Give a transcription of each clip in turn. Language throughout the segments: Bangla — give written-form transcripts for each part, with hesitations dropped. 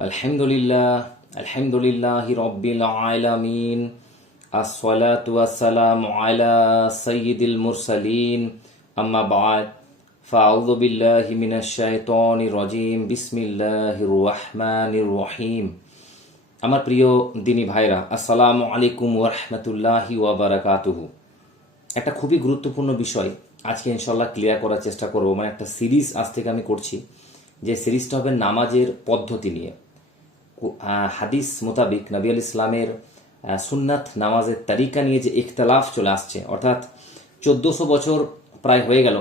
আলহামদুলিল্লাহি রব্বিল আলামিন আসসালাতু ওয়াসসালামু আলা সাইয়্যিদিল মুরসালিন আম্মা বা'দ ফাআউযু বিল্লাহি মিনাশ শাইতানির রাজীম বিসমিল্লাহির রহমানির রহিম। আমার প্রিয় দিনী ভাইরা, আসসালামু আলাইকুম ওয়া রাহমাতুল্লাহি ওয়া বারাকাতুহু। একটা খুবই গুরুত্বপূর্ণ বিষয় আজকে ইনশাআল্লাহ ক্লিয়ার করার চেষ্টা করব। মানে একটা সিরিজ আজ থেকে আমি করছি, যে সিরিজটা হবে নামাজের পদ্ধতি নিয়ে। হাদিস মোতাবিক নবী আল ইসলামের সুন্নাত নামাজের তারিকা নিয়ে যে ইখতলাফ চলে আসছে, অর্থাৎ 1400 বছর প্রায় হয়ে গেল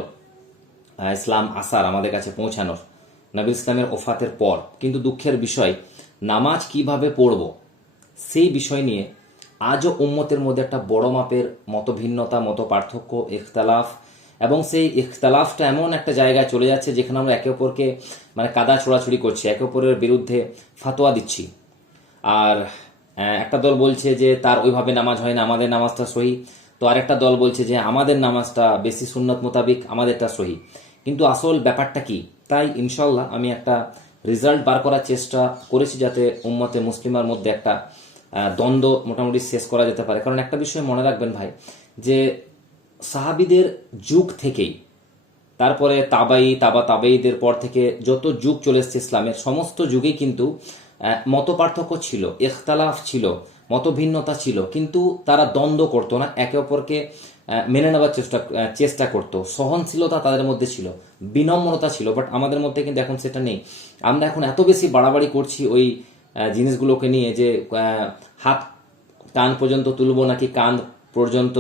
ইসলাম আসার আমাদের কাছে পৌঁছানোর, নবী ইসলামের ওফাতের পর। কিন্তু দুঃখের বিষয়, নামাজ কিভাবে পড়ব সেই বিষয় নিয়ে আজও উম্মতের মধ্যে একটা বড় মাপের মতভিন্নতা, মত পার্থক্য, ইখতলাফ, এবং সেই ইখতলাফটা এমন একটা জায়গায় চলে যাচ্ছে যেখানে আমরা একে অপরকে কাদা ছোড়াছুড়ি করছি, একে অপরের বিরুদ্ধে ফাতোয়া দিচ্ছি। আর একটা দল বলছে যে তার ওইভাবে নামাজ হয় না, আমাদের নামাজটা সহি। তো আরেকটা দল বলছে যে আমাদের নামাজটা বেশি সুন্নত মোতাবিক, আমাদেরটা সহি। কিন্তু আসল ব্যাপারটা কি? তাই ইনশাল্লাহ আমি একটা রেজাল্ট বার করার চেষ্টা করেছি, যাতে উম্মতে মুসলিমার মধ্যে একটা দ্বন্দ্ব মোটামুটি শেষ করা যেতে পারে। কারণ একটা বিষয় মনে রাখবেন ভাই, যে সাহাবিদের যুগ থেকেই, তারপরে তাবাইদের পর থেকে যত যুগ চলে এসছে ইসলামের, সমস্ত যুগেই কিন্তু মত পার্থক্য ছিল, ইখতালাফ ছিল, মতভিন্নতা ছিল, কিন্তু তারা দ্বন্দ্ব করতো না, একে অপরকে মেনে নেওয়ার চেষ্টা করতো। সহনশীলতা তাদের মধ্যে ছিল, বিনম্রতা ছিল। বাট আমাদের মধ্যে কিন্তু এখন সেটা নেই। আমরা এখন এত বেশি বাড়াবাড়ি করছি ওই জিনিসগুলোকে নিয়ে, যে হাত কান পর্যন্ত তুলবো নাকি কান পর্যন্ত,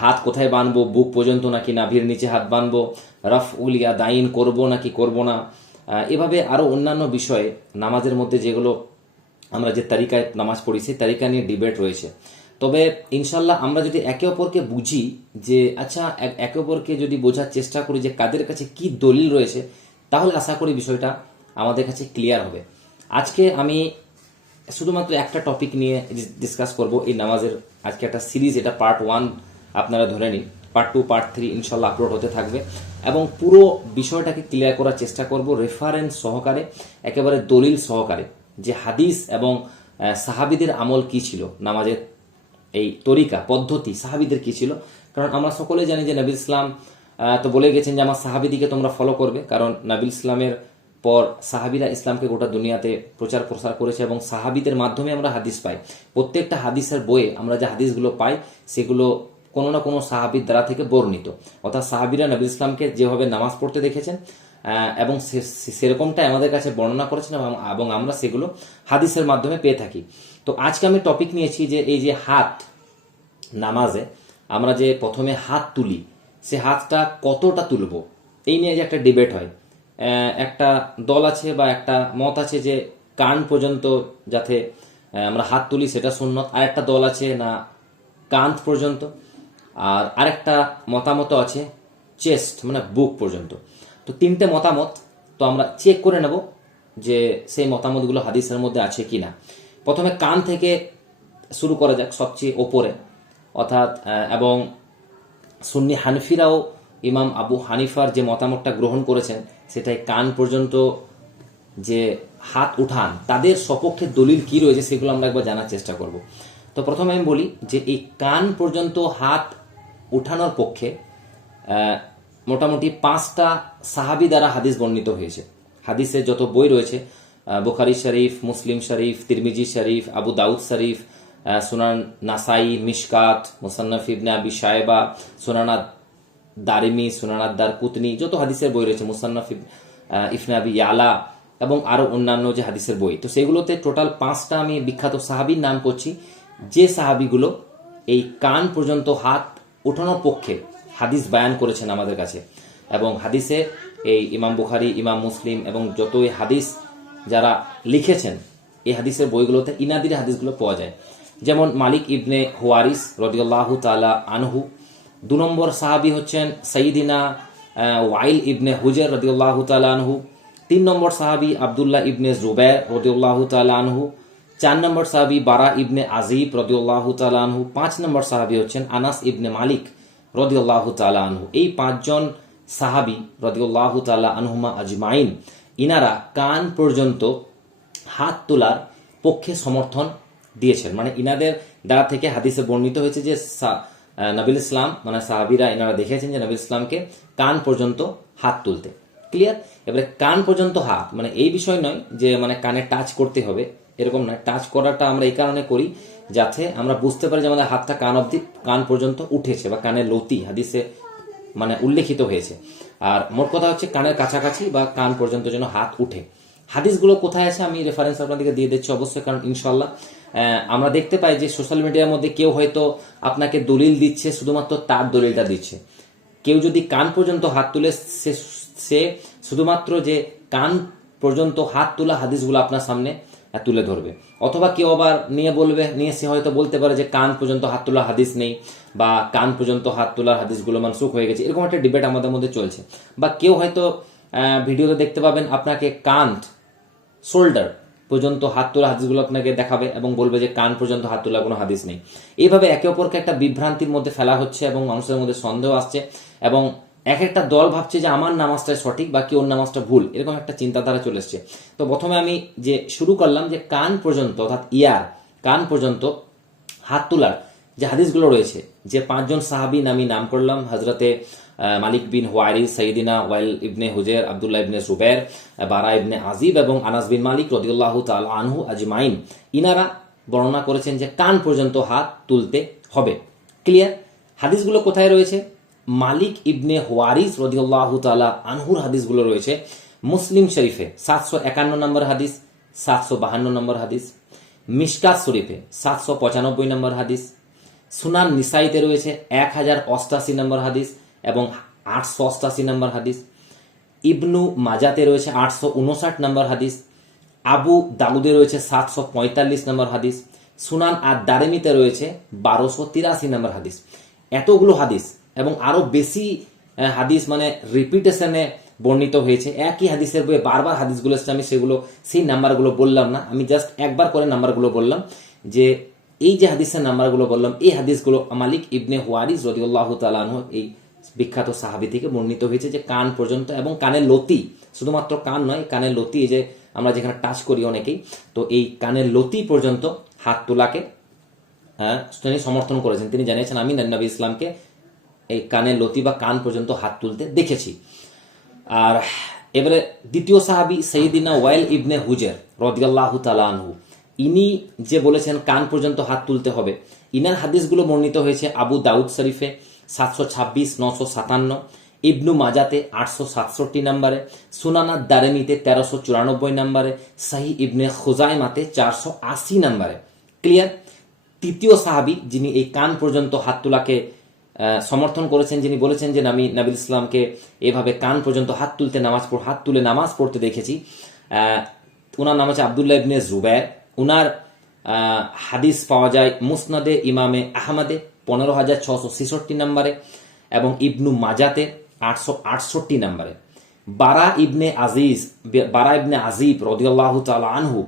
হাত কোথায় বানবো, বুক পর্যন্ত নাকি নাভির নিচে হাত বানবো, রফ উলিয়া দাইন করব নাকি করব না, এভাবে আরও অন্যান্য বিষয়ে নামাজের মধ্যে যেগুলো আমরা যে তারিকায় নামাজ পড়ি সেই তারিকা নিয়ে ডিবেট রয়েছে। তবে ইনশাল্লাহ আমরা যদি একে অপরকে বুঝি, যে আচ্ছা একে অপরকে যদি বোঝার চেষ্টা করি যে কাদের কাছে কি দলিল রয়েছে, তাহলে আশা করি বিষয়টা আমাদের কাছে ক্লিয়ার হবে। আজকে আমি শুধুমাত্র একটা টপিক নিয়ে ডিসকাস করব এই নামাজের। আজকে একটা সিরিজ, এটা পার্ট 1 আপনারা ধরে নিন, পার্ট 2 পার্ট 3 ইনশাল্লাহ আপলোড হতে থাকবে, এবং পুরো বিষয়টাকে ক্লিয়ার করার চেষ্টা করব রেফারেন্স সহকারে, একেবারে দলিল সহকারে, যে হাদিস এবং সাহাবিদের আমল কি ছিল, নামাজের এই তরিকা পদ্ধতি সাহাবিদের কি ছিল। কারণ আমরা সকলে জানি যে নবী ইসলাম তো বলে গেছেন যে আমার সাহাবিদিকে তোমরা ফলো করবে, কারণ নবী ইসলামের পর সাহাবিরা ইসলামকে গোটা দুনিয়াতে প্রচার প্রসার করেছে, এবং সাহাবিদের মাধ্যমে আমরা হাদিস পাই। প্রত্যেকটা হাদিসের বইয়ে আমরা যে হাদিসগুলো পাই সেগুলো কোনো না কোনো সাহাবির দ্বারা থেকে বর্ণিত, অর্থাৎ সাহাবিরা নবী ইসলামকে যেভাবে নামাজ পড়তে দেখেছেন এবং সেরকমটাই আমাদের কাছে বর্ণনা করেছেন, এবং আমরা সেগুলো হাদিসের মাধ্যমে পেয়ে থাকি। তো আজকে আমি টপিক নিয়েছি যে এই যে হাত, নামাজে আমরা যে প্রথমে হাত তুলি, সে হাতটা কতটা তুলব, এই নিয়ে যে একটা ডিবেট হয়। একটা দল আছে বা একটা মত আছে যে কান পর্যন্ত যাতে আমরা হাত তুলি সেটা সুন্নত, আর একটা দল আছে না কান পর্যন্ত, আর আরেকটা মতামত আছে চেস্ট মানে বুক পর্যন্ত। তো তিনটে মতামত, তো আমরা চেক করে নেব যে সেই মতামতগুলো হাদিসের মধ্যে আছে কি না। প্রথমে কান থেকে শুরু করা যাক, সবচেয়ে ওপরে, অর্থাৎ এবং সুন্নি হানফিরাও ইমাম আবু হানিফার যে মতামতটা গ্রহণ করেছেন, সেটাই কান পর্যন্ত যে হাত উঠান, তাদের সপক্ষে দলিল কি রয়েছে সেগুলো আমরা একবার জানার চেষ্টা করব। তো প্রথমে আমি বলি যে এই কান পর্যন্ত হাত উঠানোর পক্ষে মোটামুটি 5টা সাহাবি দ্বারা হাদিস বর্ণিত হয়েছে। হাদিসের যত বই রয়েছে, বুখারী শরীফ, মুসলিম শরীফ, তিরমিজি শরীফ, আবু দাউদ শরীফ, সুনান নাসাই, মিশকাত, মুসান্নাফ ইবনে আবি শায়বা, সুনানা দারিমি, সুনানাদ দারকুতনি, যত হাদিসের বই রয়েছে, মুসান্নাফ ইবনে আবি ইয়ালা, এবং আরো অন্যান্য যে হাদিসের বই, তো সেগুলোতে টোটাল 5টা আমি বিখ্যাত সাহাবীর নাম করছি, যে সাহাবিগুলো এই কান পর্যন্ত হাত উঠানোর পক্ষে হাদিস বয়ান করেছেন আমাদের কাছে। এবং হাদিসে এই ইমাম বুখারী, ইমাম মুসলিম এবং যতই হাদিস যারা লিখেছেন এই হাদিসের বইগুলোতে ইনাদির হাদিসগুলো পাওয়া যায়। যেমন মালিক ইবনে হুয়ারিস রাদিয়াল্লাহু তাআলা আনহু, 2 নম্বর সাহাবী হচ্ছেন সাইয়্যিদিনা ওয়াইল ইবনে হুজর রাদিয়াল্লাহু তাআলা আনহু, 3 নম্বর সাহাবী আব্দুল্লাহ ইবনে জুবাইর রাদিয়াল্লাহু তাআলা আনহু, 4 নম্বর সাহাবী বারা ইবনে আজিব রাদিয়াল্লাহু তাআলা আনহু, 5 নম্বর সাহাবী হচ্ছেন আনাস ইবনে মালিক রাদিয়াল্লাহু তাআলা আনহু। এই 5 জন সাহাবী রাদিয়াল্লাহু তাআলা আনহুমা আজমাইন, ইনারা কান পর্যন্ত হাত তোলার পক্ষে সমর্থন দিয়েছেন। মানে ইনাদের দ্বারা থেকে হাদিসে বর্ণিত হয়েছে যে নবীল ইসলাম মানে সাহাবীরা ইনারা দেখেছেন যে নবীল ইসলামকে কান পর্যন্ত হাত তুলতে। ক্লিয়ার? এবারে কান পর্যন্ত হাত মানে এই বিষয় নয় যে মানে কানে টাচ করতে হবে, এরকম নয়। টাচ করাটা আমরা এই কারণে করি যাতে আমরা বুঝতে পারি যে আমাদের হাতটা কান অব্দি কান পর্যন্ত উঠেছে বা কানের লতি হাদিসে মানে উল্লেখিত হয়েছে। আর মোট কথা হচ্ছে কানের কাছাকাছি বা কান পর্যন্ত যেন হাত উঠে। হাদিসগুলো কোথায় আছে আমি রেফারেন্স আপনাদেরকে দিয়ে দিচ্ছি অবশ্যই, কারণ ইনশাল্লাহ আমরা দেখতে পাই যে সোশ্যাল মিডিয়ার মধ্যে কেউ হয়তো আপনাকে দলিল দিচ্ছে, শুধুমাত্র তার দলিলটা দিচ্ছে। কেউ যদি কান পর্যন্ত হাত তুলে সে শুধুমাত্র যে কান পর্যন্ত হাত তোলা হাদিসগুলো আপনার সামনে তুলে ধরবে, অথবা কেউ আবার নিয়ে সে হয়তো বলতে পারে যে কান পর্যন্ত হাত তোলা হাদিস নেই বা কান পর্যন্ত হাত তোলার হাদিসগুলো মানসুখ হয়ে গেছে, এরকম একটা ডিবেট আমাদের মধ্যে চলছে। বা কেউ হয়তো ভিডিওতে দেখতে পাবেন আপনাকে কান শোল্ডার পর্যন্ত হাত তোলা হাদিসগুলো আপনাকে দেখাবে এবং বলবে যে কান পর্যন্ত হাত তোলা কোনো হাদিস নেই। এইভাবে একে অপরকে একটা বিভ্রান্তির মধ্যে ফেলা হচ্ছে এবং মানুষের মধ্যে সন্দেহ আসছে এবং এক একটা দল ভাবছে যে আমার নামাজটা সঠিক বা কি ওর নামাজটা ভুল, এরকম একটা চিন্তাধারা চলে এসছে। তো প্রথমে আমি যে শুরু করলাম যে কান পর্যন্ত অর্থাৎ কান পর্যন্ত হাত তোলার যে হাদিসগুলো রয়েছে, যে 5 জন সাহাবী আমি নাম করলাম, হজরতে মালিক বিন হুয়াইরিস, সাইয়্যিদিনা ওয়াইল ইবনে হুজাইর, আব্দুল্লাহ ইবনে জুবাইর, বারা ইবনে আজিব এবং আনাস বিন মালিক রাদিয়াল্লাহু তাআলা আনহু আজমাইন, ইনারা বর্ণনা করেছেন যে কান পর্যন্ত হাত তুলতে হবে। ক্লিয়ার? হাদিসগুলো কোথায় রয়েছে? মালিক ইবনে হুয়ারিস রাদিয়াল্লাহু তাআলা আনহুর হাদিসগুলো রয়েছে মুসলিম শরীফে 751 নম্বর হাদিস, 752 নম্বর হাদিস, মিশকাত শরীফে 795 নম্বর হাদিস, সুনান নিসাইতে রয়েছে 1088 নম্বর হাদিস এবং 888 নম্বর হাদিস, ইবনু মাজাতে রয়েছে 859 নম্বর হাদিস, আবু দাউদে রয়েছে 745 নম্বর হাদিস, সুনান আর দারেমিতে রয়েছে 1283 নম্বর হাদিস। এতগুলো হাদিস এবং আরো বেশি হাদিস মানে রিপিটেশনে বর্ণিত হয়েছে। একই হাদিসের বইয়ে বারবার হাদিসগুলো এসেছে, আমি সেই নাম্বারগুলো বললাম না, আমি জাস্ট একবার করে নাম্বারগুলো বললাম যে এই যে হাদিসের নাম্বারগুলো বললাম এই হাদিসগুলো মালিক ইবনে হুয়ারিস রাদিয়াল্লাহু তাআলা আনহু এই বিখ্যাত সাহাবী থেকে বর্ণিত হয়েছে যে কান পর্যন্ত এবং কানের লতি, শুধুমাত্র কান নয়, কানের লতি, এই যে আমরা যেখানে টাচ করি অনেকেই, তো এই কানের লতি পর্যন্ত হাত তোলাকে তিনি সমর্থন করেছেন। তিনি জানিয়েছেন আমি নবী ইসলামকে এই কানের লতি বা কান পর্যন্ত হাত তুলতে দেখেছি। আর এবারে দ্বিতীয় সাহাবী সাইয়্যিদিনা ওয়াইল ইবনে হুজাইর রাদিয়াল্লাহু তাআলা আনহু, ইনি যে বলেছেন কান পর্যন্ত হাত তুলতে হবে, ইনার হাদিসগুলো বর্ণিত হয়েছে আবু দাউদ শরীফে 726, 957, ইবনু মাজাতে 867 নম্বরে, সুনানাত দারেমিতে 1394 নম্বরে, সহিহ ইবনে খুজাইমাতে 480 নম্বরে। ক্লিয়ার? তৃতীয় সাহাবী যিনি এই কান পর্যন্ত হাত তোলাকে সমর্থন করেছেন, যিনি বলেছেন যে আমি নবী ইসলামকে এভাবে কান পর্যন্ত হাত তুলে নামাজ পড়তে দেখেছি, উনার নাম হচ্ছে আব্দুল্লাহ ইবনে জুবাইর। উনার হাদিস পাওয়া যায় মুসনাদে ইমামে আহমদে 15666 নম্বরে এবং ইবনু মাজাতে 868 নম্বরে। বারা ইবনে আজিব রাদিয়াল্লাহু তাআলা আনহু,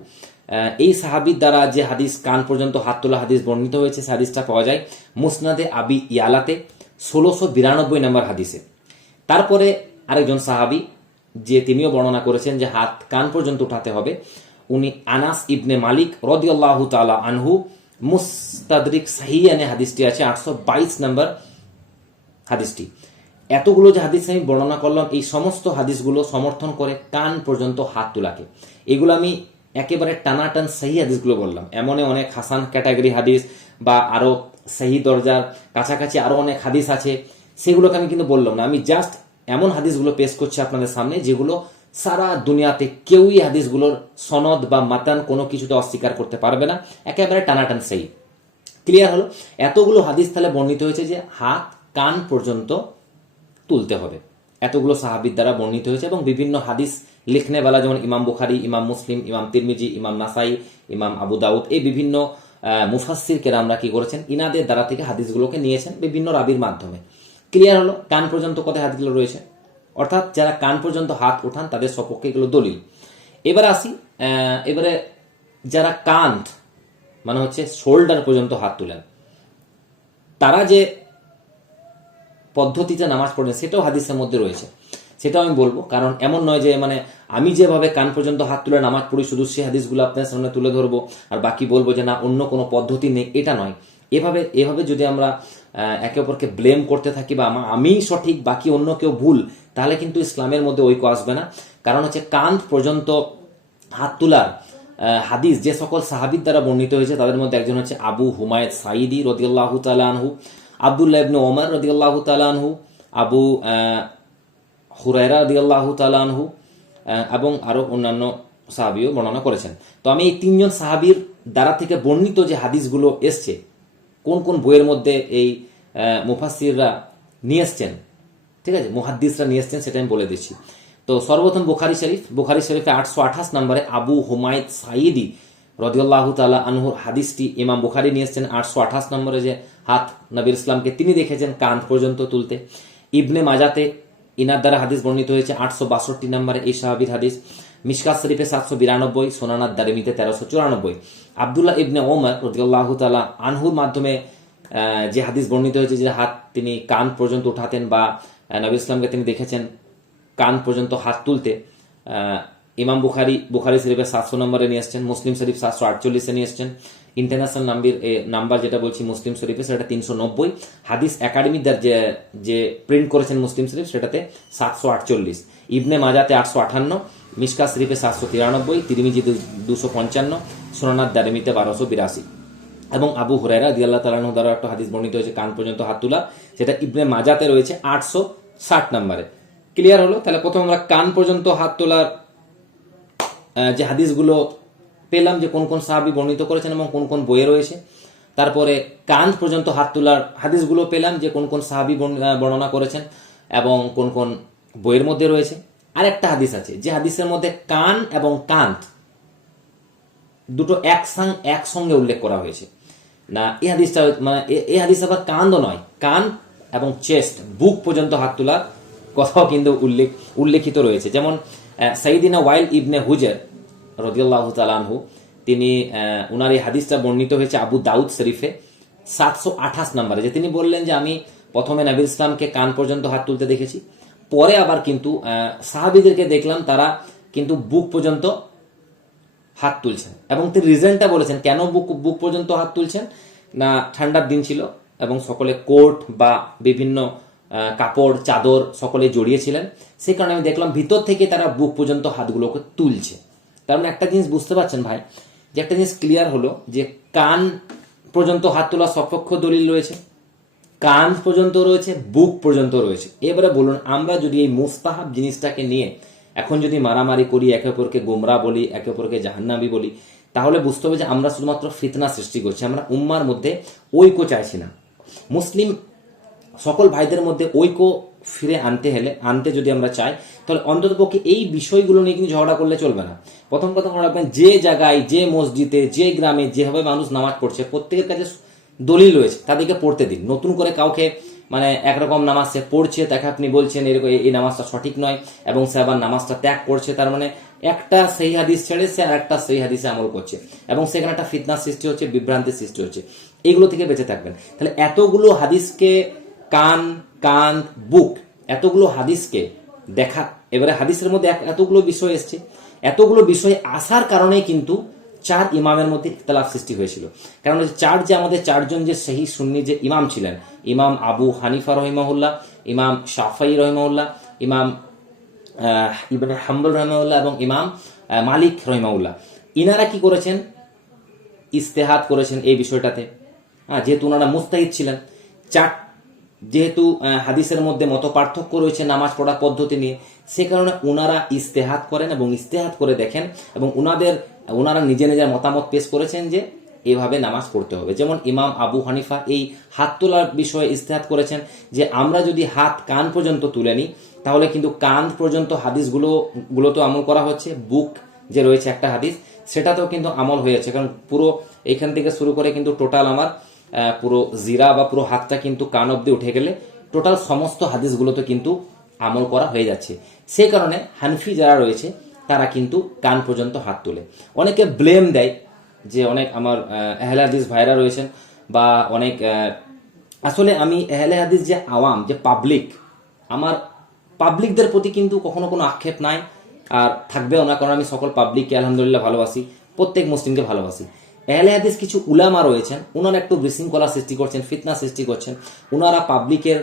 এই সাহাবীর দ্বারা যে হাদিস কান পর্যন্ত হাত তোলা হাদিস বর্ণিত হয়েছে, হাদিসটা পাওয়া যায় মুসনাদে আবি ইয়ালাতে 1692 নম্বর হাদিসে। তারপরে আরেকজন সাহাবী যে তিনিও বর্ণনা করেছেন যে হাত কান পর্যন্ত উঠাতে হবে, উনি আনাস ইবনে মালিক রাদিয়াল্লাহু তাআলা আনহু, মুস্তাদরিক সাহিহানে হাদিসটি আছে 822 নম্বর হাদিসটি। এতগুলো যে হাদিস আমি বর্ণনা করলাম, এই সমস্ত হাদিসগুলো সমর্থন করে কান পর্যন্ত হাত তোলাকে। এগুলো আমি একেবারে টানাটান সহি হাদিসগুলো বললাম, এমন অনেক হাসান ক্যাটাগরি হাদিস বা আরো সহি দরজার কাছাকাছি আরো অনেক হাদিস আছে, সেগুলোকে আমি কিন্তু বললাম না। আমি জাস্ট এমন হাদিসগুলো পেশ করছি আপনাদের সামনে যেগুলো সারা দুনিয়াতে কেউই হাদিসগুলোর সনদ বা মাতান কোনো কিছুতে অস্বীকার করতে পারবে না, একেবারে টানাটান সহি। ক্লিয়ার হলো? এতগুলো হাদিস তাহলে বর্ণিত হয়েছে যে হাত কান পর্যন্ত তুলতে হবে, এতগুলো সাহাবীর দ্বারা বর্ণিত হয়েছে এবং বিভিন্ন হাদিস লিখনেওয়ালা যেমন ইমাম বুখারী, ইমাম মুসলিম, ইমাম তিরমিজি, ইমাম নাসাই, ইমাম আবু দাউদ, এই বিভিন্ন মুফাসসির কেরামরা কি করেছেন, ইনাদের দ্বারা থেকে হাদিসগুলোকে নিয়েছেন বিভিন্ন রাবির মাধ্যমে। ক্লিয়ার হলো? কান পর্যন্ত কোথায় হাদিসগুলো রয়েছে, অর্থাৎ যারা কান পর্যন্ত হাত উঠান তাদের সপক্ষে এগুলো দলিল। এবারে আসি, এবারে যারা কান মানে হচ্ছে শোল্ডার পর্যন্ত হাত তুলেন, তারা যে পদ্ধতিতে নামাজ পড়েন সেটাও হাদিসের মধ্যে রয়েছে। সেটাও আমি বলবো। কারণ এমন নয় যে মানে আমি যেভাবে কান পর্যন্ত হাত তুলে নামাজ পড়ি শুধু সেই হাদিসগুলো আপনার সামনে তুলে ধরবো আর বাকি বলবো যে না অন্য কোনো পদ্ধতি নেই, এটা নয়। এভাবে এভাবে যদি আমরা একে অপরকে ব্লেম করতে থাকি বা আমিই সঠিক বাকি অন্য কেউ ভুল, তাহলে কিন্তু ইসলামের মধ্যে ঐক্য আসবে না। কারণ হচ্ছে কান পর্যন্ত হাত তোলার হাদিস যে সকল সাহাবীর দ্বারা বর্ণিত হয়েছে তাদের মধ্যে একজন হচ্ছে আবু হুমায়দ সাঈদী রাদিয়াল্লাহু তাআলা আনহু, আব্দুল্লাহ ইবনে ওমর রাদিয়াল্লাহু তাআলা আনহু, আবু হুরায়রা রাদিয়াল্লাহু তাআলা আনহু এবং আরো অন্যান্য সাহাবীও বর্ণনা করেছেন। তো আমি এই তিনজন সাহাবীর দ্বারা থেকে বর্ণিত যে হাদিসগুলো এসছে, কোন কোন বইয়ের মধ্যে এই মুফাসসিররা নিয়ে এসছেন, ঠিক আছে, মুহাদ্দিসরা নিয়ে এসছেন, সেটা আমি বলে দিচ্ছি। তো সর্বপ্রথম বুখারী শরীফে 828 নম্বরে আবু হুমায়দ সাঈদী রাদিয়াল্লাহু তাআলা আনহুর হাদিসটি ইমাম বুখারী নিয়ে এসছেন 828 নম্বরে, যে হাত নবীর ইসলামকে তিনি দেখেছেন কাঁধ পর্যন্ত তুলতে। ইবনে মাজাতে ইনার দ্বারা হাদিস বর্ণিত হয়েছে 862 নম্বরে এই সাহাবীর হাদিস। মিশকাত শরীফে 792, সুনানাত দারিমিতে 1394। আব্দুল্লাহ ইবনে ওমর রাদিয়াল্লাহু তাআলা আনহুর মাধ্যমে যে হাদিস বর্ণিত হয়েছে যে হাত তিনি কান পর্যন্ত উঠাতেন বা নবী ইসলামকে তিনি দেখেছেন কান পর্যন্ত হাত তুলতে, ইমাম বুখারী শরীফে 700 নম্বরে নিয়ে এসছেন, মুসলিম শরীফ 748 নিয়ে এসছেন। ইন্টারন্যাশনাল নাম্বার যেটা বলছি মুসলিম শরীফে সেটা 390, হাদিস একাডেমি যে প্রিন্ট করেছেন মুসলিম শরীফ সেটাতে 748, ইবনে মাজাতে 858, মিশকাত শরীফে 793, তিরমিজি 255, সুনানাত দারিমিতে 1282। এবং আবু হুরায়রা রাদিয়াল্লাহু তাআলা আনহু দ্বারা একটা হাদিস বর্ণিত হয়েছে কান পর্যন্ত হাত তোলা, সেটা ইবনে মাজাতে রয়েছে 860 নম্বরে। ক্লিয়ার হলো? তাহলে প্রথম আমরা কান পর্যন্ত হাত তোলার যে হাদিসগুলো পেলাম যে কোন কোন সাহাবী বর্ণিত করেছেন এবং কোন কোন বইয়ে রয়েছে। তারপরে কান পর্যন্ত হাত তোলার হাদিসগুলো পেলাম যে কোন কোন সাহাবী বর্ণনা করেছেন এবং কোন কোন বইয়ের মধ্যে রয়েছে। আর একটা হাদিস আছে যে হাদিসের মধ্যে কান এবং কাঁধ দুটো একসঙ্গে উল্লেখ করা হয়েছে না। এই হাদিসটা মানে এই হাদিস আবার কাঁধও নয়, কান এবং চেস্ট বুক পর্যন্ত হাত তোলার কথাও কিন্তু উল্লেখিত রয়েছে। যেমন সাইয়্যিদিনা ওয়াইল ইবনে হুজর রাদিয়াল্লাহু তাআলা আনহু, তিনি উনার এই হাদিসটা বর্ণিত হয়েছে আবু দাউদ শরীফে 728 নম্বরে, যে তিনি বললেন যে আমি প্রথমে নবী ইসলামকে কান পর্যন্ত হাত তুলতে দেখেছি, পরে আবার কিন্তু সাহাবীদেরকে দেখলাম তারা কিন্তু বুক পর্যন্ত হাত তুলছেন। এবং তিনি রিজনটা বলেছেন কেন বুক পর্যন্ত হাত তুলছেন, না ঠান্ডার দিন ছিল এবং সকলে কোট বা বিভিন্ন কাপড় চাদর সকলে জড়িয়েছিলেন, সেই কারণে আমি দেখলাম ভিতর থেকে তারা বুক পর্যন্ত হাতগুলোকে তুলছে। তার মানে একটা জিনিস বুঝতে পারছেন ভাই, যে একটা জিনিস ক্লিয়ার হলো যে কান পর্যন্ত হাত তোলা সপক্ষ দলিল রয়েছে, কান পর্যন্ত রয়েছে, বুক পর্যন্ত রয়েছে। এবারে বলুন আমরা যদি এই মুস্তাহাব জিনিসটাকে নিয়ে এখন যদি মারামারি করি, একে অপরকে গোমরা বলি, একে অপরকে জাহান্নামী বলি, তাহলে বুঝতে হবে যে আমরা শুধুমাত্র ফিতনা সৃষ্টি করছি, আমরা উম্মার মধ্যে ঐক্য চাইছি না। মুসলিম সকল ভাইদের মধ্যে ঐক্য ফিরে আনতে যদি আমরা চাই, তাহলে অন্ততপক্ষে এই বিষয়গুলো নিয়ে কিন্তু ঝগড়া করলে চলবে না। প্রথম কথা মনে রাখবেন, যে জায়গায়, যে মসজিদে, যে গ্রামে যেভাবে মানুষ নামাজ পড়ছে প্রত্যেকের কাছে দলিল রয়েছে, তাদেরকে পড়তে দিন। নতুন করে কাউকে মানে একরকম নামাজ সে পড়ছে, তাকে আপনি বলছেন এরকম এই নামাজটা সঠিক নয় এবং সে আবার নামাজটা ত্যাগ করছে, তার মানে একটা সেই হাদিস ছেড়ে সে আর একটা সেই হাদিসে আমল করছে এবং সেখানে একটা ফিতনা সৃষ্টি হচ্ছে, বিভ্রান্তির সৃষ্টি হচ্ছে। এইগুলো থেকে বেঁচে থাকবেন। তাহলে এতগুলো হাদিসকে কান কান বুক এতগুলো হাদিসকে দেখা, এবারে হাদিসের মধ্যে এতগুলো বিষয় এসছে, এতগুলো বিষয় আসার কারণেই কিন্তু চার ইমামের মধ্যে ইখতিলাফ সৃষ্টি হয়েছিল। কারণ আমাদের চারজন যে সহিহ সুন্নি যে ইমাম ছিলেন, ইমাম আবু হানিফা রহিমাহুল্লাহ, ইমাম শাফাঈ রহিমাহুল্লাহ, ইমাম ইবনে হাম্বল রহিমাহুল্লাহ এবং ইমাম মালিক রহিমাহুল্লাহ, ইনারা কি করেছেন? ইজতিহাদ করেছেন এই বিষয়টাতে। যেহেতু ওনারা মুস্তাহিদ ছিলেন, যেহেতু হাদিসের মধ্যে মত পার্থক্য রয়েছে নামাজ পড়া পদ্ধতি নিয়ে, সে কারণে ওনারা ইজতিহাদ করেন এবং ইজতিহাদ করে দেখেন এবং ওনারা নিজের মতামত পেশ করেছেন যে এভাবে নামাজ পড়তে হবে। যেমন ইমাম আবু হানিফা এই হাত তোলার বিষয়ে ইজতিহাদ করেছেন যে আমরা যদি হাত কান পর্যন্ত তুলে নিই তাহলে কিন্তু কান পর্যন্ত হাদিসগুলো তো আমল করা হচ্ছে, বুক যে রয়েছে একটা হাদিস সেটাতেও কিন্তু আমল হয়েছে, কারণ পুরো এইখান থেকে শুরু করে কিন্তু টোটাল আমার পুরো জিরা বা পুরো হাতটা কিন্তু কান অব্দি উঠে গেলে টোটাল সমস্ত হাদিসগুলোতে কিন্তু আমল করা হয়ে যাচ্ছে। সেই কারণে হানফি যারা রয়েছে তারা কিন্তু কান পর্যন্ত হাত তোলে। অনেকে ব্লেম দেয় যে অনেক আমার আহলে হাদিস ভাইরা রয়েছেন বা অনেক আসলে আমি আহলে হাদিস যে আওয়াম যে পাবলিক, আমার পাবলিকদের প্রতি কিন্তু কখনো কোনো আক্ষেপ নাই, আর থাকবেও না, কারণ আমি সকল পাবলিককে আলহামদুলিল্লাহ ভালোবাসি, প্রত্যেক মুসলিমকে ভালোবাসি। আহলে হাদিস কিছু উলামা রয়েছেন, ওনারা একটু বিশৃঙ্খলা সৃষ্টি করছেন, ফিতনা সৃষ্টি করছেন। ওনারা পাবলিকের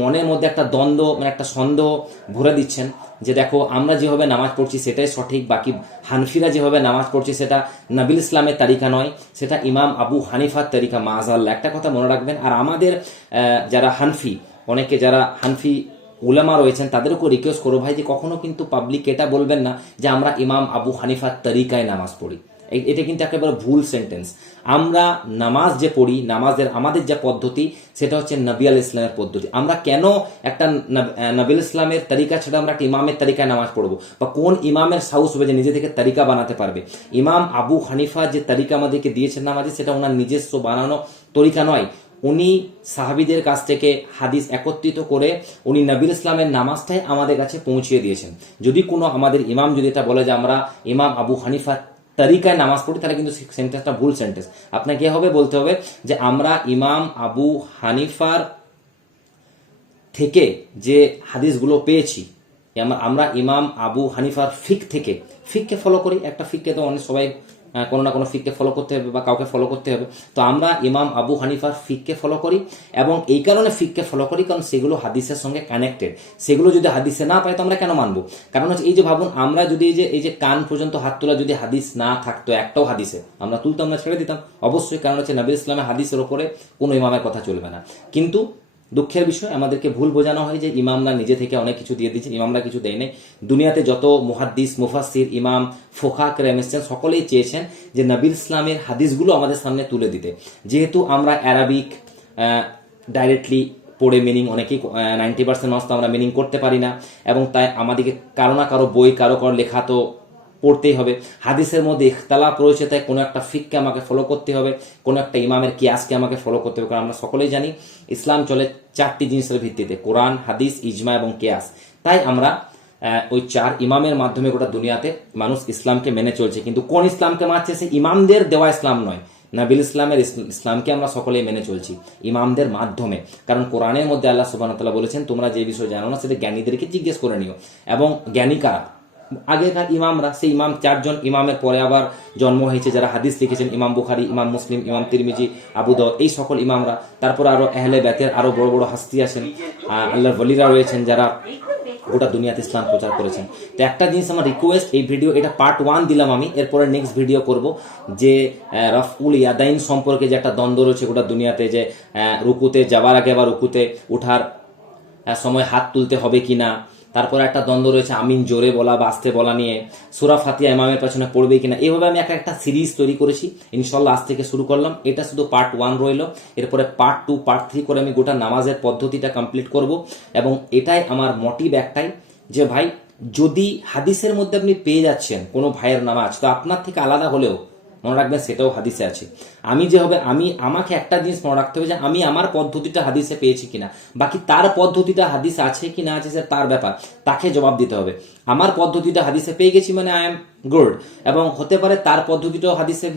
মনের মধ্যে একটা দ্বন্দ্ব, মানে একটা সন্দেহ ভরে দিচ্ছেন যে দেখো আমরা যেভাবে নামাজ পড়ছি সেটাই সঠিক, বাকি হানফিরা যেভাবে নামাজ পড়ছে সেটা নবীল ইসলামের তারিকা নয়, সেটা ইমাম আবু হানিফার তারিকা। মাআযাল্লাহ, একটা কথা মনে রাখবেন। আর আমাদের যারা হানফি, অনেকে যারা হানফি উলামা রয়েছেন তাদেরকেও রিকোয়েস্ট করো ভাই, যে কখনো কিন্তু পাবলিক এটা বলবেন না যে আমরা ইমাম আবু হানিফার তরিকায় নামাজ পড়ি। এটা কিন্তু একেবারে ভুল সেন্টেন্স। আমরা নামাজ যে পড়ি, নামাজের আমাদের যে পদ্ধতি সেটা হচ্ছে নবী আল ইসলামের পদ্ধতি। আমরা কেন একটা নবী ইসলামের তরিকা ছেড়ে আমরা একটা ইমামের তরিকায় নামাজ পড়বো? বা কোন ইমামের সাহস হবে যে নিজে থেকে তরিকা বানাতে পারবে? ইমাম আবু হানিফা যে তরিকা আমাদেরকে দিয়েছেন নামাজে, সেটা ওনার নিজস্ব বানানো তরিকা নয়। উনি সাহাবিদের কাছ থেকে হাদিস একত্রিত করে উনি নবী ইসলামের নামাজটাই আমাদের কাছে পৌঁছিয়ে দিয়েছেন। যদি কোনো আমাদের ইমাম যদি এটা বলে যে আমরা ইমাম আবু হানিফা তরিকায় নামাজ পড়ি, তাহলে কিন্তু সেন্টেন্সটা ভুল সেন্টেন্স। আপনাকে হবে বলতে হবে যে আমরা ইমাম আবু হানিফার থেকে যে হাদিসগুলো পেয়েছি, আমরা ইমাম আবু হানিফার ফিককে ফলো করি। একটা ফিককে তো অনেক সবাই কোনো না কোনো ফিককে ফলো করতে হবে বা কাউকে ফলো করতে হবে। তো আমরা ইমাম আবু হানিফার ফিককে ফলো করি, এবং এই কারণে ফিককে ফলো করি কারণ সেগুলো হাদিসের সঙ্গে কানেক্টেড। সেগুলো যদি হাদিসে না পাই তো আমরা কেন মানবো? কারণ হচ্ছে এই যে ভাবুন, আমরা যদি এই যে কান পর্যন্ত হাত তোলা যদি হাদিস না থাকতো, একটাও হাদিসে আমরা তুলতাম না, ছেড়ে দিতাম অবশ্যই। কারণ হচ্ছে নবী ইসলামের হাদিসের ওপরে কোনো ইমামের কথা চলবে না। কিন্তু দুঃখের বিষয়, আমাদেরকে ভুল বোঝানো হয় যে ইমামরা নিজে থেকে অনেক কিছু দিয়ে দিচ্ছেন। ইমামরা কিছু দেয় নাই। দুনিয়াতে যত মুহাদ্দিস, মুফাসসির, ইমাম, ফোকা কেরাম এসেছেন, সকলেই চেয়েছেন যে নবী ইসলামের হাদিসগুলো আমাদের সামনে তুলে দিতে। যেহেতু আমরা অ্যারাবিক ডাইরেক্টলি পড়ে মিনিং, অনেকেই 90% মানুষ তো আমরা মিনিং করতে পারি না, এবং তাই আমাদেরকে কারো না কারো বই, কারো লেখা তো পড়তেই হবে। হাদিসের মধ্যে ইখতালাফ রয়েছে, তাই কোনো একটা ফিককে আমাকে ফলো করতে হবে, কোনো একটা ইমামের কিয়াসকে আমাকে ফলো করতে হবে। কারণ আমরা সকলেই জানি ইসলাম চলে 4টি জিনিসের ভিত্তিতে: কোরআন, হাদিস, ইজমা এবং কিয়াস। তাই আমরা ওই 4 ইমামের মাধ্যমে গোটা দুনিয়াতে মানুষ ইসলামকে মেনে চলছে। কিন্তু কোন ইসলামকে মানছে? সে ইমামদের দেওয়া ইসলাম নয়। নবী ইসলামের ইসলামকে আমরা সকলেই মেনে চলছি ইমামদের মাধ্যমে। কারণ কোরআনের মধ্যে আল্লাহ সুবহানাহু ওয়া তাআলা বলেছেন, তোমরা যে বিষয় জানো না সেটা জ্ঞানীদেরকে জিজ্ঞেস করে নিও। এবং জ্ঞানী কারা? আগেকার ইমামরা। সেই ইমাম 4 জন ইমামের পরে আবার জন্ম হয়েছে যারা হাদিস লিখেছেন: ইমাম বুখারী, ইমাম মুসলিম, ইমাম তিরমিজি, আবু দাউদ, এই সকল ইমামরা। তারপর আরো আহলে বাইতের আরো বড় বড় হাস্তি আছেন, আল্লাহর ওলিরা রয়েছেন যারা গোটা দুনিয়াতে ইসলাম প্রচার করেছেন। তো একটা জিনিস আমার রিকোয়েস্ট, এই ভিডিও এটা পার্ট 1 দিলাম আমি, এরপরে নেক্সট ভিডিও করব যে রাফউল ইয়াদাইন সম্পর্কে যে একটা দ্বন্দ্ব রয়েছে গোটা দুনিয়াতে, যে রুকুতে যাওয়ার আগে বা রুকুতে ওঠার সময় হাত তুলতে হবে কিনা। তারপরে একটা দ্বন্দ্ব রয়েছে আমিন জোরে বলা বা আস্তে বলা নিয়ে, সূরা ফাতিহা ইমামের পেছনে পড়বে কিনা। এইভাবে আমি একটা সিরিজ তৈরি করেছি, ইনশাআল্লাহ আজ থেকে শুরু করলাম। এটা শুধু পার্ট 1 রইল, এরপরে পার্ট 2, পার্ট 3 করে আমি গোটা নামাজের পদ্ধতিটা কমপ্লিট করব। এবং এটাই আমার মোটিভ একটাই, যে ভাই যদি হাদিসের মধ্যে আপনি পেয়ে যাচ্ছেন কোনো ভাইয়ের নামাজ, তো আপনার থেকে আলাদা হলেও মনে রাখবেন সেটাও হাদিসে আছে। আমি যে হবে, আমাকে একটা জিনিস মনে রাখতে হবে যে আমি আমার পদ্ধতিটা হাদিসে পেয়েছি কিনা, বাকি তার পদ্ধতিটা হাদিসে আছে কি না আছে সে তার ব্যাপার, তাকে জবাব দিতে হবে। আমার পদ্ধতিটা হাদিসে পেয়ে গেছি মানে আই এম গুড, এবং হতে পারে তার পদ্ধতিটাও হাদিসে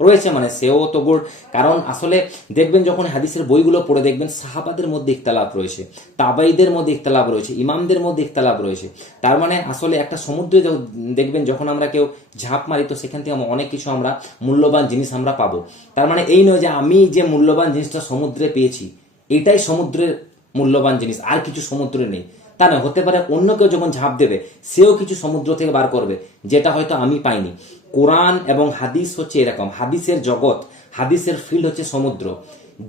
রয়েছে মানে সেও তো গুড। কারণ আসলে দেখবেন যখন হাদিসের বইগুলো পড়ে দেখবেন সাহাবাদের মধ্যে ইখতিলাফ রয়েছে, তাবাইদের মধ্যে ইখতিলাফ রয়েছে, ইমামদের মধ্যে ইখতিলাফ রয়েছে। তার মানে আসলে একটা সমুদ্রে দেখবেন যখন আমরা কেউ ঝাঁপ মারি, তো সেখান থেকে অনেক কিছু আমরা মূল্যবান জিনিস আমরা পাবো। তার মানে এই নয় যে আমি যে মূল্যবান জিনিসটা সমুদ্রে পেয়েছি এটাই সমুদ্রের মূল্যবান জিনিস, আর কিছু সমুদ্রে নেই তা না। হতে পারে অন্য কেউ যখন ঝাঁপ দেবে সেও কিছু সমুদ্র থেকে বার করবে যেটা হয়তো আমি পাইনি। কোরআন এবং হাদিস হচ্ছে এরকম, হাদিসের জগৎ, হাদিসের ফিল্ড হচ্ছে সমুদ্র।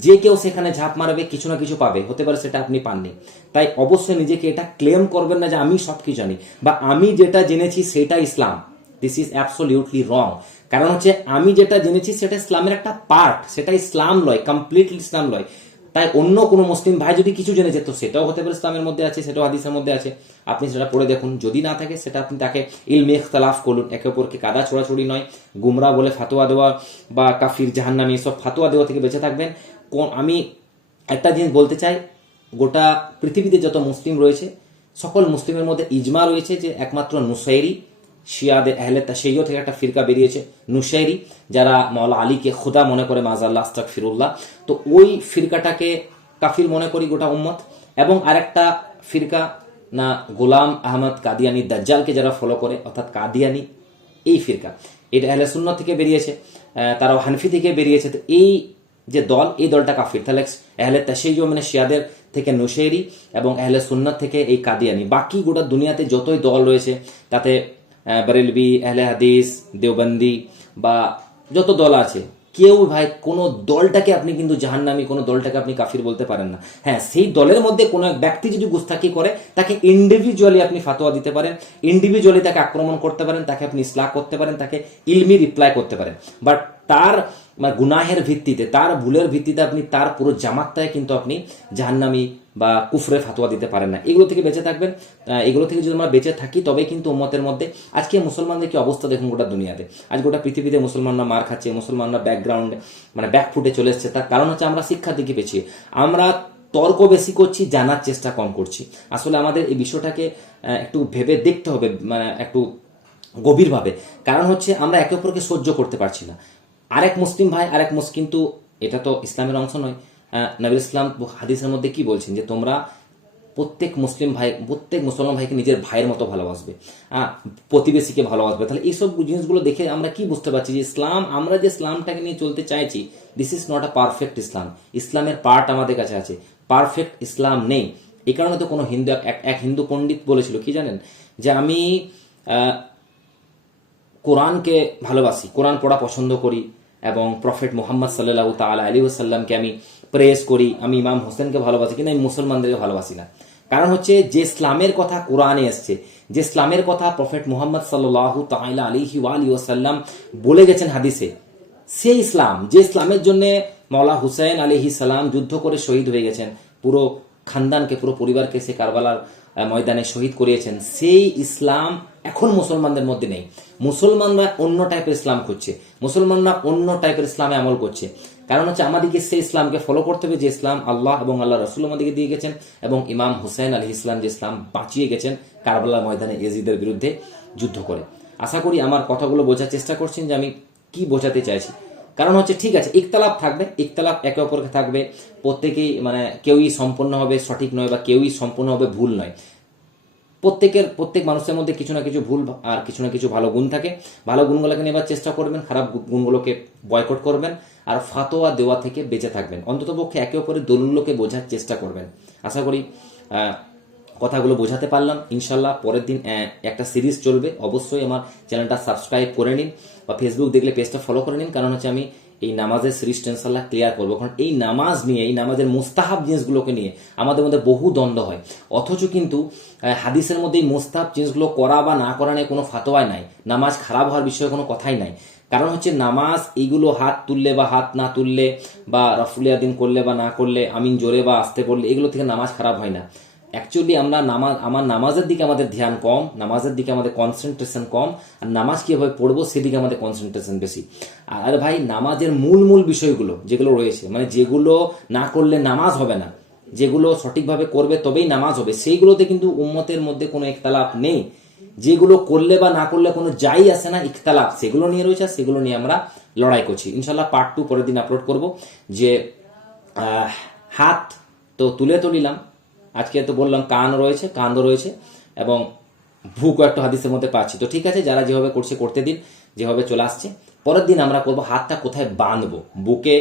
যে কেউ সেখানে ঝাঁপ মারবে কিছু না কিছু পাবে, হতে পারে সেটা আপনি পাননি। তাই অবশ্যই নিজেকে এটা ক্লেম করবেন না যে আমি সবকিছু জানি বা আমি যেটা জেনেছি সেটা Islam. This is absolutely wrong. কারণ হচ্ছে আমি যেটা জেনেছি সেটা ইসলামের একটা পার্ট, সেটা ইসলাম লয়, কমপ্লিটলি ইসলাম লয়। তাই অন্য কোনো মুসলিম ভাই যদি কিছু জেনেছে তো সেটাও হতে পারে ইসলামের মধ্যে আছে, সেটাও হাদিসের মধ্যে আছে। আপনি সেটা পড়ে দেখুন, যদি না থাকে সেটা আপনি তাকে ইলমে ইখতিলাফ করুন। একে অপরকে কাদা ছোড়াছুড়ি নয়, গুমরা বলে ফাতোয়া দেওয়া বা কাফির জাহান্নামী সব ফাতোয়া দেওয়া থেকে বেঁচে থাকবেন। আমি একটা জিনিস বলতে চাই, গোটা পৃথিবীতে যত মুসলিম রয়েছে সকল মুসলিমের মধ্যে ইজমা রয়েছে যে একমাত্র নুসাইরি, শিয়াদের আহলে তাশাইয়্যুহ থেকে একটা ফিরকা বেরিয়েছে নুসাইরি, যারা মাওলা আলীকে খোদা মনে করে, মাযাল্লাহ আস্তাগফিরুল্লাহ। তো ওই ফিরকাটাকে কাফির মনে করি গোটা উম্মত। এবং আরেকটা ফিরকা না গোলাম আহমদ কাদিয়ানি দাজ্জালকে যারা ফলো করে, অর্থাৎ কাদিয়ানি এই ফিরকা, এটা আহলে সুন্নাত থেকে বেরিয়েছে, তারাও হানফি থেকে বেরিয়েছে। তো এই যে দল, এই দলটা কাফির। তাহলে আহলে তাশাইয়্যু মানে শিয়াদের থেকে নুশৈরি এবং আহলে সুন্নাত থেকে এই কাদিয়ানি। বাকি গোটা দুনিয়াতে যতই দল রয়েছে, তাতে বেরেলভি, আহলে হাদিস, দেওবন্দি বা যত দল আছে, কেউ ভাই কোনো দলটাকে আপনি কিন্তু জাহান্নামী, কোনো দলটাকে আপনি কাফির বলতে পারেন না। হ্যাঁ, সেই দলের মধ্যে কোনো এক ব্যক্তি যদি গুস্তাখি করে, তাকে ইন্ডিভিজুয়ালি আপনি ফাতোয়া দিতে পারেন, ইন্ডিভিজুয়ালি তাকে আক্রমণ করতে পারেন, তাকে আপনি ইসলাহ করতে পারেন, তাকে ইলমি রিপ্লাই করতে পারেন। বাট তার গুনাহের ভিত্তিতে, তার ভুলের ভিত্তিতে আপনি তার পুরো জামাতটায় কিন্তু আপনি জাহান্নামী বা কুফরে ফাতোয়া দিতে পারেন না। এগুলো থেকে বেঁচে থাকবেন। এগুলো থেকে যদি আমরা বেঁচে থাকি, তবেই কিন্তু উম্মতের মধ্যে, আজকে মুসলমানদের কি অবস্থা দেখুন গোটা দুনিয়াতে, আজ গোটা পৃথিবীতে মুসলমানরা মার খাচ্ছে, মুসলমানরা ব্যাকগ্রাউন্ডে মানে ব্যাকফুটে চলে এসছে। তার কারণ হচ্ছে আমরা শিক্ষার দিকে পেছিয়ে, আমরা তর্ক বেশি করছি, জানার চেষ্টা কম করছি। আসলে আমাদের এই বিষয়টাকে একটু ভেবে দেখতে হবে, মানে একটু গভীরভাবে। কারণ হচ্ছে আমরা একে অপরকে সহ্য করতে পারছি না। আরেক মুসলিম ভাই, আরেক কিন্তু এটা তো ইসলামের অংশ নয়। নবী ইসলাম হাদিসের মধ্যে কি বলছেন, যে তোমরা প্রত্যেক মুসলমান ভাইকে নিজের ভাইয়ের মতো ভালোবাসবে, প্রতিবেশীকে ভালোবাসবে। তাহলে এইসব জিনিসগুলো দেখে আমরা কি বুঝতে পারছি, যে ইসলাম, আমরা যে ইসলামটাকে নিয়ে চলতে চাইছি, this is not a perfect Islam. ইসলামের পার্ট আমাদের কাছে আছে, পারফেক্ট ইসলাম নেই। এই কারণে তো কোনো হিন্দু, এক হিন্দু পণ্ডিত বলেছিল কি জানেন, যে আমি কোরআনকে ভালোবাসি, কোরআন পড়া পছন্দ করি, এবং প্রফেট মুহাম্মদ সাল্লাল্লাহু তাআলা আলাইহি ওয়াসাল্লামকে আমি প্রেস করি, আমি ইমাম হোসেনকে ভালোবাসি, কিন্তু আমি মুসলমানদেরকে ভালোবাসি না। কারণ হচ্ছে যে ইসলামের কথা কোরআনে এসছে, যে ইসলামের কথা প্রফেট মুহাম্মদ সাল্লাল্লাহু তাআলা আলাইহি ওয়াসাল্লাম বলে গেছেন হাদিসে, সেই ইসলাম, যে ইসলামের জন্য মওলা হুসাইন আলাইহিস সালাম যুদ্ধ করে শহীদ হয়ে গেছেন, পুরো খানদানকে, পুরো পরিবারকে সে কারবালার ময়দানে শহীদ করিয়েছেন, সেই ইসলাম এখন মুসলমানদের মধ্যে নেই। মুসলমানরা অন্য টাইপের ইসলাম করছে, মুসলমানরা অন্য টাইপের ইসলামে আমল করছে। কারণ হচ্ছে আমাদেরকে সেই ইসলামকে ফলো করতে হবে, যে ইসলাম আল্লাহ এবং আল্লাহ রসুল আমাদেরকে দিয়ে গেছেন, এবং ইমাম হুসাইন আলাইহিস ইসলাম যে ইসলাম বাঁচিয়ে গেছেন কারবালার ময়দানে ইয়াজিদের বিরুদ্ধে যুদ্ধ করে। আশা করি আমার কথাগুলো বোঝার চেষ্টা করছেন, যে আমি কি বোঝাতে চাইছি। কারণ হচ্ছে ঠিক আছে, ইখতলাফ থাকবে, ইখতলাফ একে অপরকে থাকবে, প্রত্যেকেই মানে কেউই সম্পূর্ণভাবে সঠিক নয়, বা কেউই সম্পূর্ণভাবে ভুল নয়। প্রত্যেক মানুষের মধ্যে কিছু না কিছু ভুল আর কিছু না কিছু ভালো গুণ থাকে। ভালো গুণগুলোকে নেবার চেষ্টা করবেন, খারাপ গুণগুলোকে বয়কট করবেন, আর ফাতোয়া দেওয়া থেকে বেঁচে থাকবেন। অন্ততপক্ষে একে অপরের দলিলকে বোঝার চেষ্টা করবেন। আশা করি কথাগুলো বোঝাতে পারলাম। ইনশাল্লাহ পরের দিন একটা সিরিজ চলবে, অবশ্যই আমার চ্যানেলটা সাবস্ক্রাইব করে নিন, বা ফেসবুক দেখলে পেজটা ফলো করে নিন। কারণ হচ্ছে আমি এই নামাজের সিরিজটা ইনশাল্লাহ ক্লিয়ার করবো। কারণ এই নামাজ নিয়ে, এই নামাজের মুস্তাহাব জিনিসগুলোকে নিয়ে আমাদের মধ্যে বহু দ্বন্দ্ব হয়, অথচ কিন্তু হাদিসের মধ্যে এই মুস্তাহাব জিনিসগুলো করা বা না করা নিয়ে কোনো ফাতোয়া নাই, নামাজ খারাপ হওয়ার বিষয়ে কোনো কথাই নাই। কারণ হচ্ছে নামাজ এইগুলো হাত তুললে বা হাত না তুললে, বা রফুলিয়াদিন করলে বা না করলে, আমিন জোরে বা আস্তে পড়লে, এগুলো থেকে নামাজ খারাপ হয় না। অ্যাকচুয়ালি আমরা নামাজের দিকে আমাদের ধ্যান কম, নামাজের দিকে আমাদের কনসেন্ট্রেশন কম, আর নামাজ কিভাবে পড়বো সেদিকে আমাদের কনসেন্ট্রেশন বেশি। আর ভাই নামাজের মূল বিষয়গুলো যেগুলো রয়েছে, মানে যেগুলো না করলে নামাজ হবে না, যেগুলো সঠিকভাবে করবে তবেই নামাজ হবে, সেইগুলোতে কিন্তু উম্মতের মধ্যে কোনো ইখতিলাফ নেই। যেগুলো করলে বা না করলে কোনো যাই আসে না, ইখতিলাফ সেগুলো নিয়ে রয়েছে, সেগুলো নিয়ে আমরা লড়াই করছি। ইনশাল্লাহ পার্ট 2 পরের দিন আপলোড করব। যে হাত তো তুলে নিলাম, আজকে তো বললাম কাঁধও রয়েছে, এবং ভুকও একটা হাদিসের মধ্যে পাচ্ছি। তো ঠিক আছে, যারা যেভাবে করছে করতে দিন, যেভাবে চলে আসছে। পরের দিন আমরা করবো হাতটা কোথায় বাঁধবো, বুকে,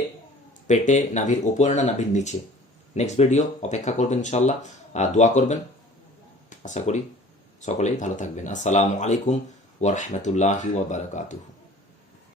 পেটে, নাভির উপরে না নাভির নিচে। নেক্সট ভিডিও অপেক্ষা করবেন ইনশাল্লাহ, দোয়া করবেন। আশা করি সকলেই ভালো থাকবেন। আসসালামু আলাইকুম ওয়া রাহমাতুল্লাহি ওয়া বারাকাতুহু।